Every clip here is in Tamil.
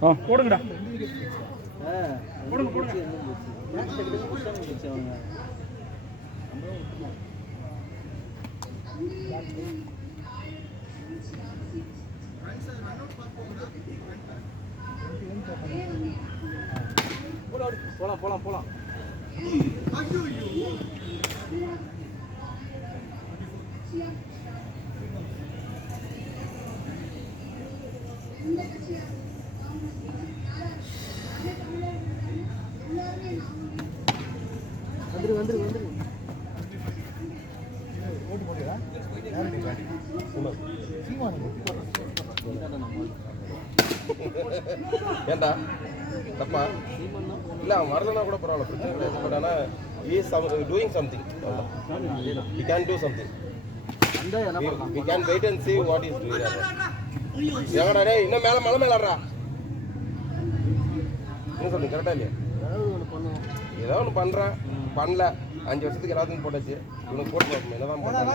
போடுங்கடா. போடுங்க போடுங்க. போலாம் போலாம் போலாம். வந்துரு வந்துரு வந்துரு. ஏண்டா தப்பா இல்லை, அவன் வரலன்னா கூட பரவாயில்ல, பிரச்சனை கிடையாது. பட் ஆனால் doing something, he can do something. We can wait and see what he is doing. எங்கடா டேய், இன்னும் மேலே மலை மேலே ஆடுறா. என்ன சொல்றீங்க, கரெக்டா இல்லையா? ஏதோ ஒன்று பண்ணுறேன், பண்ணல. 5 வருஷத்துக்கு எல்லாத்தையும் போட்டாச்சு. இவனுக்கு போட்டு பார்ப்போம் என்னதான் போடுறேன்.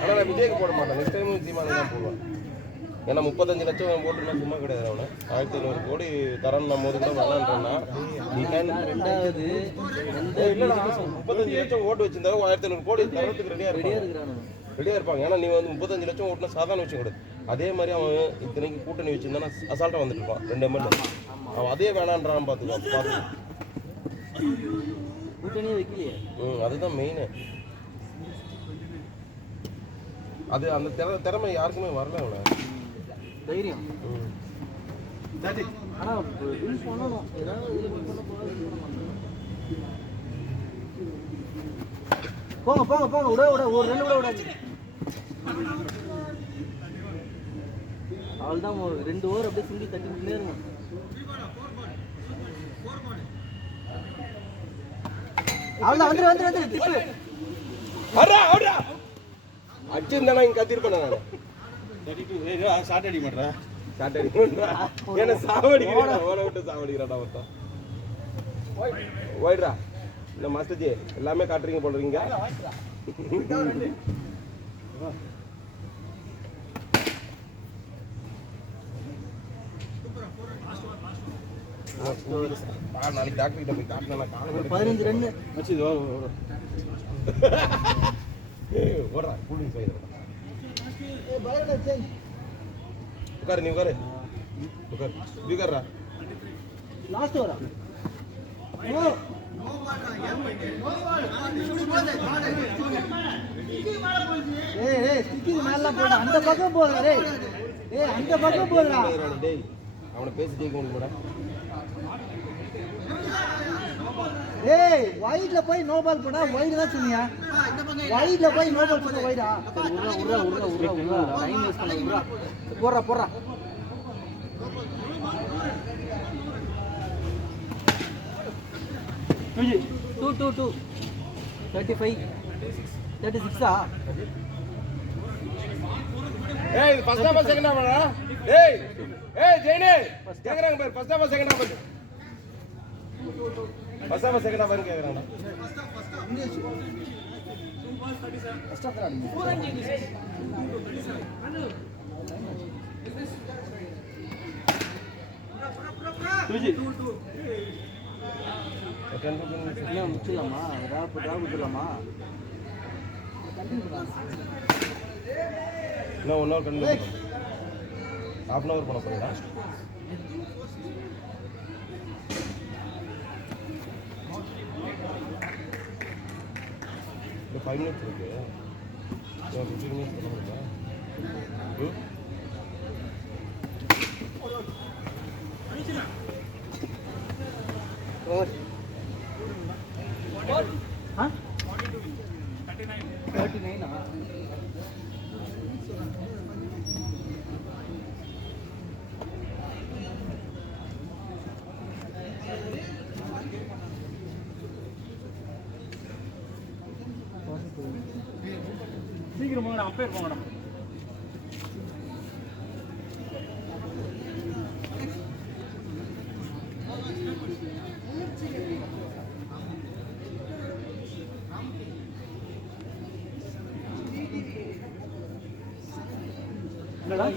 ஆனால் நான் விஜய்க்கு போட மாட்டேன், நெக்ஸ்ட் டைமும் சீமானுக்கு தான் போடுவேன். ஏன்னா 35 லட்சம் போட்டுனா சும்மா கிடையாது. அவனை 1500 கோடி தரணும் போது கூட வரலான்றா. இல்லைடா, 35 லட்சம் ஓட்டு வச்சிருந்தா 1500 கோடி தரத்துக்கு ரெடியாக இருப்பாங்க. ஏன்னா நீ வந்து 35 லட்சம் ஓட்டுனா சாதாரண விஷயம் கிடையாது. அதே மாதிரி அவன் இத்தனைக்கு கூட்டணி வச்சிருந்தானா அசால்ட்டாக வந்துட்டு இருப்பான். 2 எம்எல்ஏ அவன் அதே வேணான்றான். பார்த்துக்கோ கூட்டணியே வைக்கலையே. அதுதான் மெயினு. அது அந்த திறமை யாருக்குமே வரல. அவனை தைரியம். ஆனா வில் பண்ணணும், ஏதாவது வில் பண்ண போங்க போங்க போங்க. விட விட ஒரு 2 விட விடாது. அவள்தான் 2 ஓவர் அப்படியே சிங்கிள் தட்டி விட்டுனே இருங்க. அவள்தான் வந்துரு வந்துரு வந்துரு. டிப்பு அடிச்சிருந்தானா இங்கே கத்திருப்பேன் நான். 32 ஷார்ட் அடி மாட்டேன். ஷார்ட் அடி பண்ணுறேன். ஏன்னா சாவடிக்கிறேன், ஓட விட்டு சாவடிக்கிறாடா ஒருத்தன். ஓய்டா இல்லை மாஸ்டர்ஜி, எல்லாமே காட்டுறீங்க போடுறீங்க. நாளைக்கு டாக்டர் கிட்ட போய் காட்டினா 15 ரன் வச்சு ஓடுறா. கூலிங் சைடு உட்காரு, நீ உட்காரு உட்காரு உட்கார்றா. லாஸ்ட் ஓவரா? ஏய் ஸ்டிக்கிங் மேல போடா. அந்த பக்கம் போறா. டேய் அந்த பக்கம் போறா. டேய் அவனை பேசி ஜெயிக்க முடியுமாடா? ஏய் வைட்ல போய் நோ பால் போடா. வைட் தான் சொன்னியா? வைட்ல போய் நோ பால் போடா. வைடா. உர்ரா உர்ரா உர்ரா உர்ரா. டைம் வேஸ்ட் பண்ண உர்ரா. போறா போறா. விஜி 2 35 36 ஏய் ஃபர்ஸ்ட் ஹாஃப் செகண்ட் ஹாஃப்டா? டேய் ஏய் ஜெயனே கேக்குறாங்க பாரு. First half second half first half second half கேக்குறாங்கடா. ஃபர்ஸ்ட் ஹாஃப் ஆடுங்க. விஜி 10 15 என்ன முடிச்சிடலாமா? டிராப் விட்டுலாமா? இன்னும் 1 ஹவர் கண்டினியூ பண்ணலாம். ½ hour பண்ண போறீங்களா? இந்த 5 minutes இருக்கு. 15 minutes பண்ண முடியுமா? Huh? 39 சீக்கிரம் போங்கடா, அம்பையர் போங்கடா.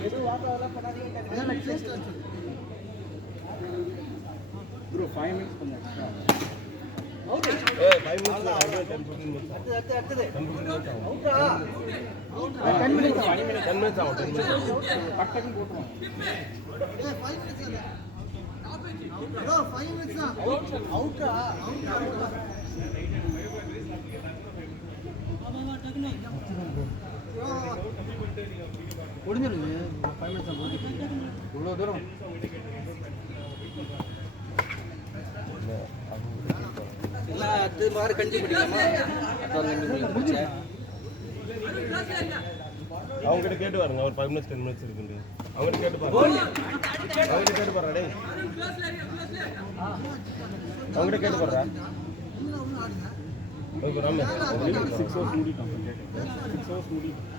எதுவும் வாக்காளர்லாம் பண்ணாதீங்க. ப்ரோ 5 மினிட்ஸ் கொஞ்சம் எக்ஸ்ட்ரா அவுட் 5 minutes 10 15 minutes அடுத்தது 10 15 minutes ஆகும் அவுட்டா 10 மினிட்ஸ் 10 minutes ஆகும் 10 minutes ஆகும் டக்கு போட்டுருவாங்க ப்ரோ 5 மினிட்ஸ் தான் அவுட்டா முடிஞ்சிருங்க 5 மினிட்ஸ் தான் போட்டு இவ்வளோ தூரம் எல்லாம் அது மாதிரி கண்டி பிடிக்காம அவங்க கிட்ட கேட்டு பாருங்க ஒரு 5 minutes 10 minutes இருக்குன்னு அவங்க கிட்ட கேட்டு பாருங்க அவங்க கிட்ட கேட்டு பாருடா டேய் அவங்க கிட்ட கேட்டு பாருடா ஓகே ராமே 6 ஹவர்ஸ் முடிட்டோம் 6 ஹவர்ஸ் முடிட்டோம்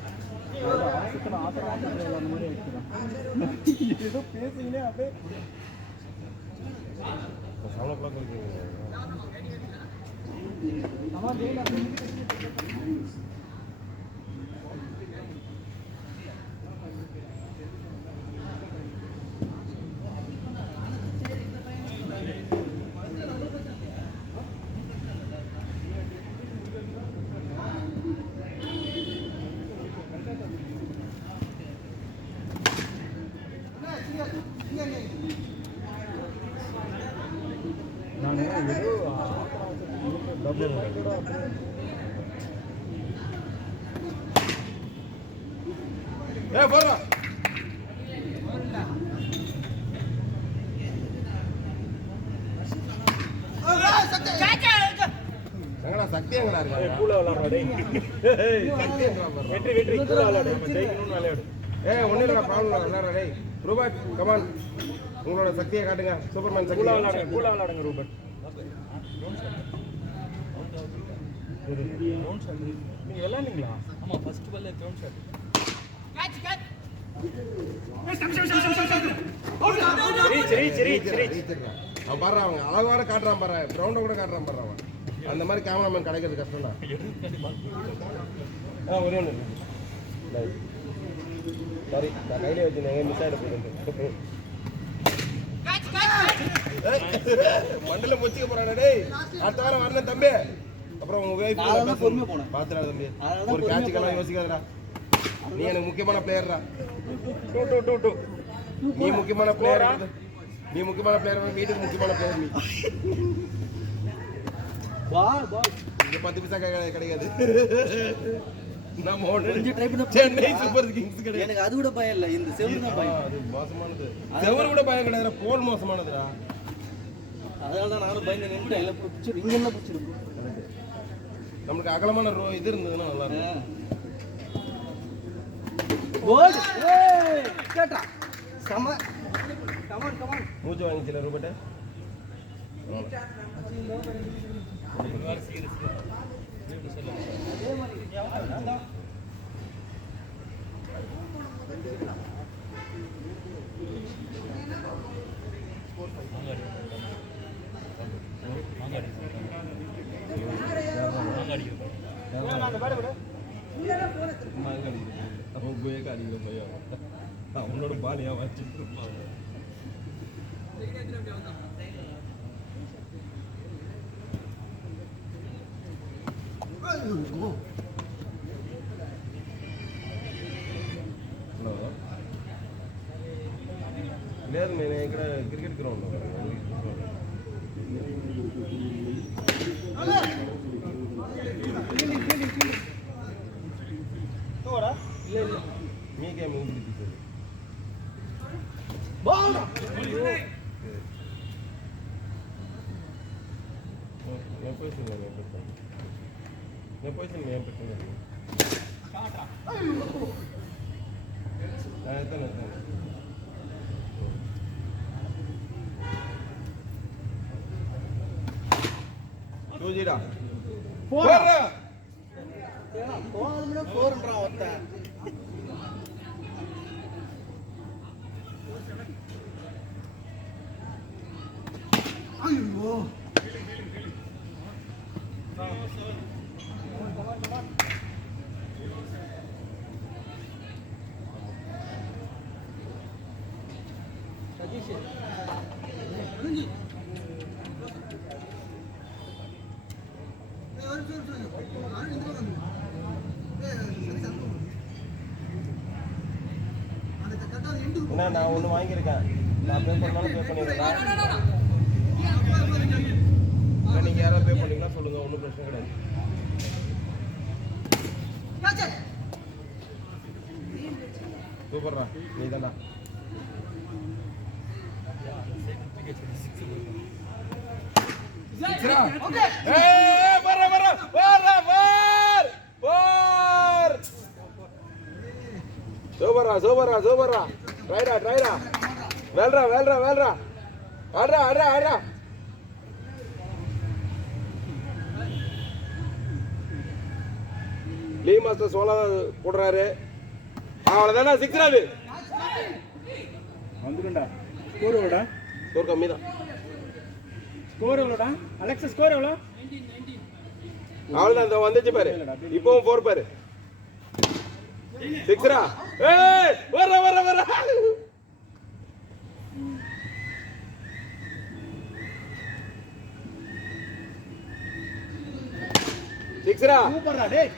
சுத்தன ஆத்திரம் அந்த மாதிரி ஆயிடுச்சு ஏதோ பேசினே அப்படியே 7 o'clock வரைக்கும் நான் ஏதோ ஏய் போடா சங்கடா சக்தி எங்கடா இருக்காங்க கூல விளையாடுறா டேய் சக்தி எங்கடா பாரு வெற்றி கூல விளையாடு ஜெயிக்கணும்னு விளையாடு ஏய் ஒண்ணு இல்ல ப்ராப்ளம் விளையாடுறா டேய் ரூபட் கமான் உங்களோட சக்தியை காட்டுங்க சூப்பர்மேன் சக்தி கூல விளையாடுங்க ரூபர்ட் நீங்க விளையாடுங்களா ஆமா ஃபர்ஸ்ட் பால்ல கிரவுண்ட் ஷாட் அவன் பாரு அவங்க அழகான காட்டுறான் பாரு கிரவுண்ட கூட காட்டுறான் பாரு அவன் அந்த மாதிரி கேமராமேன் கிடைக்கிறது கஷ்டம் தான் ஒரே ஒன்று சாரி நான் கையிலே வச்சுருந்தேன் மிஸ் ஆகிட போயிட்டு மண்டல முச்சிக்க போறானே டேய் அடுத்த வாரம் வரணும் தம்பி அப்புறம் உங்க வைஃப் பொறுமையா போனேன் பாத்துடா தம்பி ஒரு கேட்சுக்கெல்லாம் யோசிக்காதடா நீ எனக்கு முக்கியமான பிளேயர்டா டூ நீ முக்கியமான பிளேயர் நீ முக்கியமான பிளேயர் வீட்டுக்கு முக்கியமான பிளேயர் நீ பால் பால் இங்க 10 பைசா கிடைக்காது நம்ம கொஞ்சம் ட்ரை பண்ண சென்னை சூப்பர் கிங்ஸ் கிடையாது எனக்கு அது கூட பயம் இல்ல இந்த செவரு தான் பயம் அது மோசமானது செவரு கூட பயம் கிடையாது போல் மோசமானதுடா அதனால தான் நானும் பயந்து நின்னுட்டேன் எல்லாம் பிடிச்சிரு இங்க எல்லாம் பிடிச்சிருக்கு நமக்கு அகலமான இது இருந்ததுன்னா நல்லா இருக்கும் கோல் ஏய் கேட்டா சம கமான் கமான் மூச்சு வாங்கிச்சல ரூபட்ட அவனோட பாலியா வச்சுட்டு இருப்பாங்க లేదు నేను ఇక్కడ క్రికెట్ గ్రౌండ్ మీకేం ఇంగ్లీష్ నేను పోయి ఏం పెట్టింది ఎత్తాను చూజిరా పోరా போறா போறன்றா ஒத்த ஐயோ சதீஷ் என்ன நான் ஒன்று வாங்கியிருக்கேன், நான் பே பண்ணாலும் பே பண்ணிடுறேன். நீங்கள் யாராவது பே பண்ணீங்கன்னா சொல்லுங்கள், ஒன்றும் பிரச்சனை கிடையாது. சூப்பர்ரா, நீ தான்டா. சூப்பர்ரா. ட்ரைடா. வேல்ரா. ஆடுறா. லீ மாஸ்டர் 16 போடுறாரு. அவ்வளோதானா, 6 அது வந்துடும்டா. ஸ்கோர் எவ்வளோடா? ஸ்கோர் கம்மி தான். Score எவ்வளோடா Alex? ஸ்கோர் எவ்வளோ? அவ்வளோதான், இந்த வந்துச்சு பாரு. இப்போவும் 4 பாரு. 6ரா. ஏய் வர 6ரா. சூப்பர்ரா டேய்.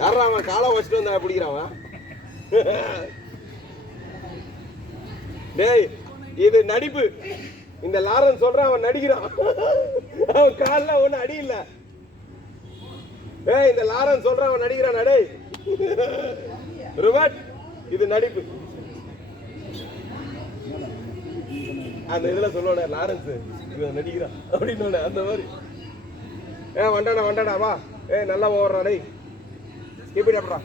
யாரா அவன் காலை வச்சுட்டு வந்தா பிடிக்கிறான்? டேய் இது நடிப்பு. இந்த லாரன்ஸ் சொல்றான், அவன் நடிக்கிறான். அவன் காலில் ஒன்றும் அடி இல்லை. ஏய் இந்த லாரன்ஸ் சொல்றான், அவன் நடிக்கிறான். டேய் ருபட், இது நடிப்பு. அந்த இதுல சொல்லுவானே லாரன்ஸ் இவன் நடிக்கிறான் அப்படின்னு, அந்த மாதிரி. வண்டாடா வா. நல்லா ஓடுறா. டேய் எப்படி அப்படிடா?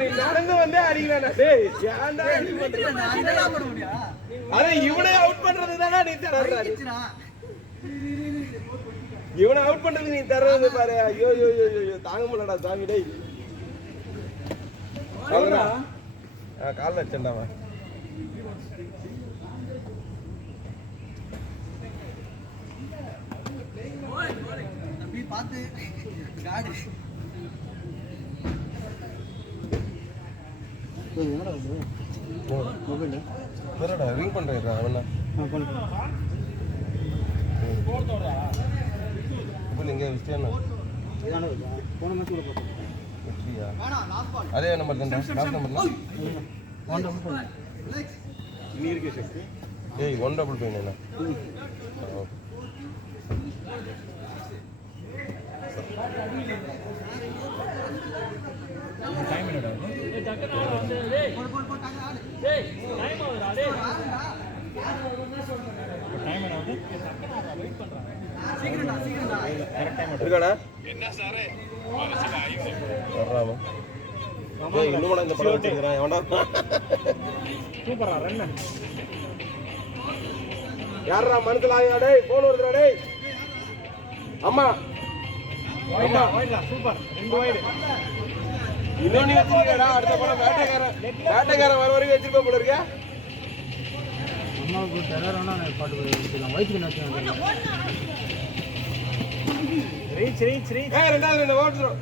நீ நடந்து வந்தே அடிக்கலா? டேய் ஏன்டா அத இவனை அவுட் பண்றது தானா நீ தர்றது? இவனை அவுட் பண்றது நீ தர்றது பாரு. ஐயோ தாங்க முடியலடா சாமி. டேய் கால் வச்சேன்டாவா? பார்த்து காடு ரிங் பண்றேன் அவனா இங்க விஷயம் அதே நம்பர் தான்டா. லாஸ்ட் நம்பர் ஏய் 155 என்ன? டைம் என்னடா? டைம் ஆகுதுடா. டேய் டைம் என்ன ஆகுது? வெயிட் பண்றாங்க. சீக்கிரம்டா கரெக்ட் டைம் இருக்காடா. என்ன சாரே மனசுல ஆயிடுச்சு வர்றாம. ஏய் இன்னும் இந்த படம் வச்சிருக்கறான் எவன்டா? சூப்பரா ரன். யாரா மனசுல ஆயா? டேய் போன் வருதுடா. டேய் அம்மா வைடா சூப்பர். 2 வைடு இன்னொன்னு வச்சிருக்கடா. அடுத்த படம் வேட்டைக்காரன் வர வரைக்கும் வச்சிருப்ப போல இருக்க. அம்மாவுக்கு டெரரானா நான் பாட்டு வச்சிருக்கேன். வயிற்றுக்கு நச்சு ரீச். ரெண்டாவது இந்த ஓட்டுறோம்.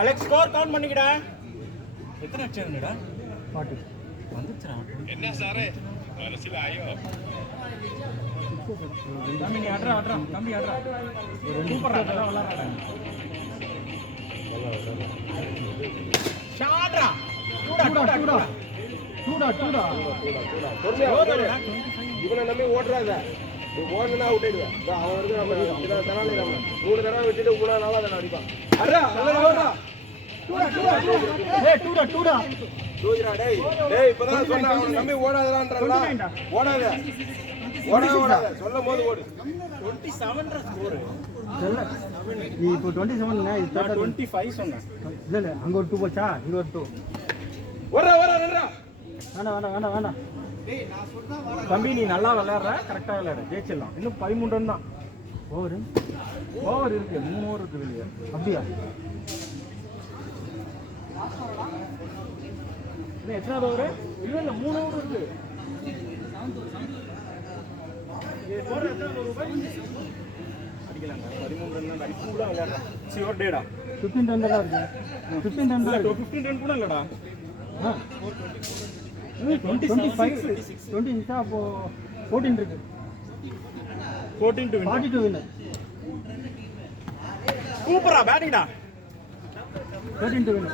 அலெக்ஸ் ஸ்கோர் கவுண்ட் பண்ணிக்கடா. எத்தனை அடிச்சதுடா? 40 வந்துச்சா? என்ன சாரே அரசில ஆயோ. தம்பி நீ ஆடுறா. தம்பி ஆடுறா. சூப்பரா நல்லா விளையாடுறா. ஷாட்ரா. டூடா. இவனை நம்பி ஓட்டுறாத. நீ ஓடுனா அவுட் ஆயிடுவேன். அவன் வந்து நம்ம தரானே நம்ம 3 தடவை விட்டுட்டு 3 நாளா அதை அடிப்பான். அடா நல்லா ஓடுறா. டூடா. தூக்குறா. டேய் இப்பதான் சொன்னா அவனை நம்பி ஓடாதடான்றடா. ஓடாத சொல்லும் போது ஓடு. 27 ஸ்கோர். நீ இப்போ 27 இது 25 சொன்னேன். இல்ல அங்க ஒரு 2 போச்சா? இங்க ஒரு 2. வரடா. வேண்டாம் தம்பி நீ நல்லா விளையாடுற, கரெக்டா விளையாடு, ஜெயிச்சிடலாம். இன்னும் 13 ரன் தான். ஓவர் இருக்கு, 3 ஓவர் இருக்கு வெளியே. அப்படியா? இன்னும் எத்தனாவது ஓவர்? இல்ல 3 ஓவர் இருக்கு. அடிக்கலாங்க, 13 ரன் தான். இப்போ கூட விளையாடுறேன். சிவர் டேடா 15 ரன் தான் இருக்கு. 15 ரன் தான் இருக்கு. 15 ரன் கூட இல்லடா. 26 அப்போ 14 இருக்கு. 14 to win. 42 வின். சூப்பரா பேட்டிங்டா. 13 to win.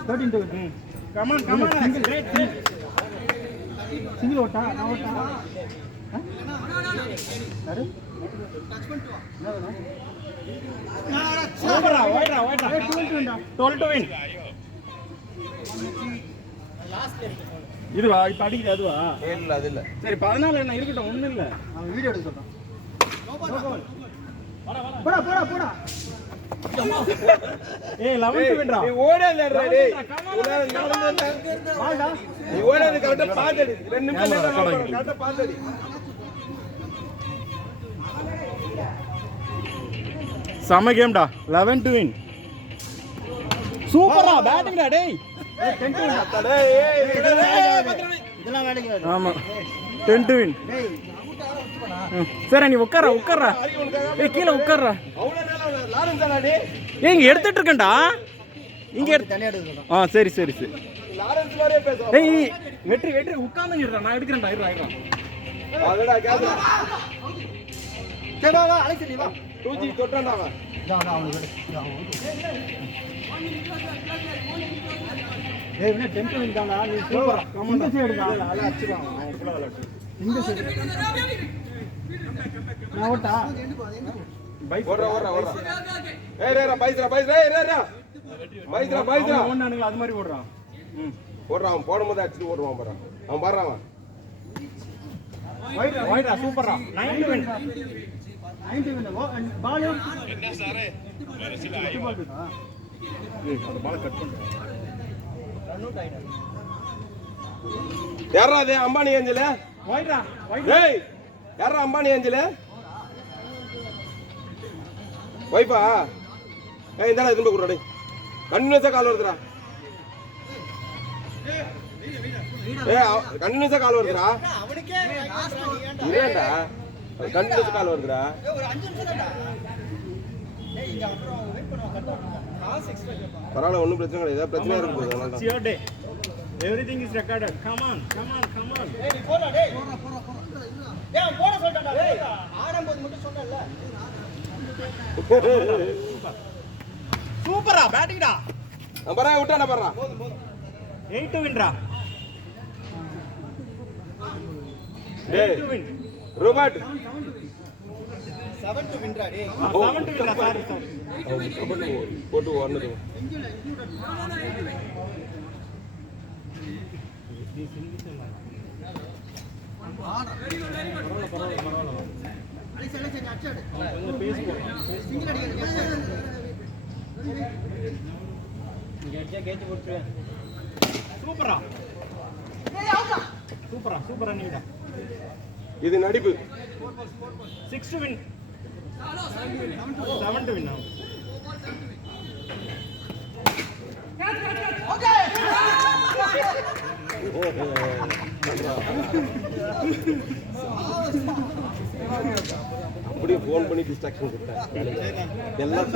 Come on single ஓட்டா நான் ஓட்டா. யாரு சூப்பரா வைடா 12 to win. இதுவா இப்ப அடிக்குது அதுவா? இல்ல அது இல்ல. சரி 14 என்ன இருக்கட்டும், ஒண்ணும் இல்ல. அவன் வீடியோ எடுக்க சொல்றான். போடா ஏய் 11 to win டா. நீ ஓடாதடா டேய். நீ ஓடாத கரெக்ட்டா பாத்துடி. 2 நிமிஷம் கரெக்ட்டா பாத்துடி. சம கேம்டா. 11 to win. சூப்பரா பேட்டிங்டா டேய். இதெல்லாம் வேலைக்கு ஆமா 10 to win. சரி நீ உட்கார்றா. ஏய் கீழே உட்கார்றா. அவ்வளவு லாரன்ஸ் தானா டேய்? ஏய் இங்க எடுத்துட்டு இருக்கேன்டா. இங்க தனியா எடுக்க சொல்றான். சரி லாரன்ஸ் மாதிரியே பேசுறான். ஏய் வெற்றி உட்கார்ந்து இருடா, நான் எடுக்கறேன்டா. இருடா அதடா கேக்குறா. சரி வா அழைச்சு நீ வா. 2G தொட்டான்டா அவன். அவனுக்கு ஏய் என்ன 10 to win தானா? நீ சூப்பரா இந்த சைடு எடுடா. அல அடிச்சுறான். அவன் ஃபுல்லா விளையாடு. இந்த சைடு நான் ஓட்டா. பைக் ஓடுறா. ஏய் ரேரா பைஸ்ரா. ஏய் ரேரா. பைஸ்ரா. ஓடுனானுங்க அது மாதிரி ஓடுறான். ஓடுறான். அவன் போடும்போது அடிச்சு ஓடுவான் பாரு. அவன் பாரு அவன். வைடா சூப்பரா. 9 to win. 9 to win. பால் என்ன சாரே? அந்த பால் கட் பண்ணு. யாரா அது? அம்பானி ஏஞ்சல? வைடா. ஏய் யாரா அம்பானி ஏஞ்சல? வைப்பா. ஏய் இந்தடா திரும்ப குடுடா டேய். கண்டினியூஸா கால் வருதுடா. கண்டினியூஸா கால் வருதுடா. அவனுக்கே இல்லடா. கண்டினியூஸா கால் வருதுடா. ஒரு 5 நிமிஷம் தான்டா. டேய் இங்க அப்புறம் வெயிட் பண்ணுவா கட்டணும். காசு எக்ஸ்ட்ரா கேட்பான். பரவாயில்ல, ஒன்றும் பிரச்சனை கிடையாது. ஏதாவது பிரச்சனை இருக்கும் போது அதனால It's your day. Everything is recorded. Come on. டேய் நீ போடா டேய். போடா. டேய் போட சொல்றடா. டேய் ஆடும்போது மட்டும் சொன்னல்ல. சூப்பரா பேட்டிங்டா. நம்பரா விட்டானே பாறா. 8 to win டா. டேய் 8 to win. Robert 7 to win டா டேய். 7 to win டா. சாரி. போட்டு ஓடுனது. பரவாயில்ல. அலிஸ் நீ அடிச்சாடு. கொஞ்சம் பேஸ் போறோம். சிங்கிள் அடிக்க அடிச்சாடு. இங்க அடிச்சா கேட்ச் போட்டுரு. சூப்பரா. டேய் அவுட்டா. சூப்பரா நீடா. இது நடிப்பு. 6 to win. 7 to win now. அப்படியே ஃபோன் பண்ணி டிஸ்ட்ராக்ஷன் கொடுத்தேன். எல்லாம்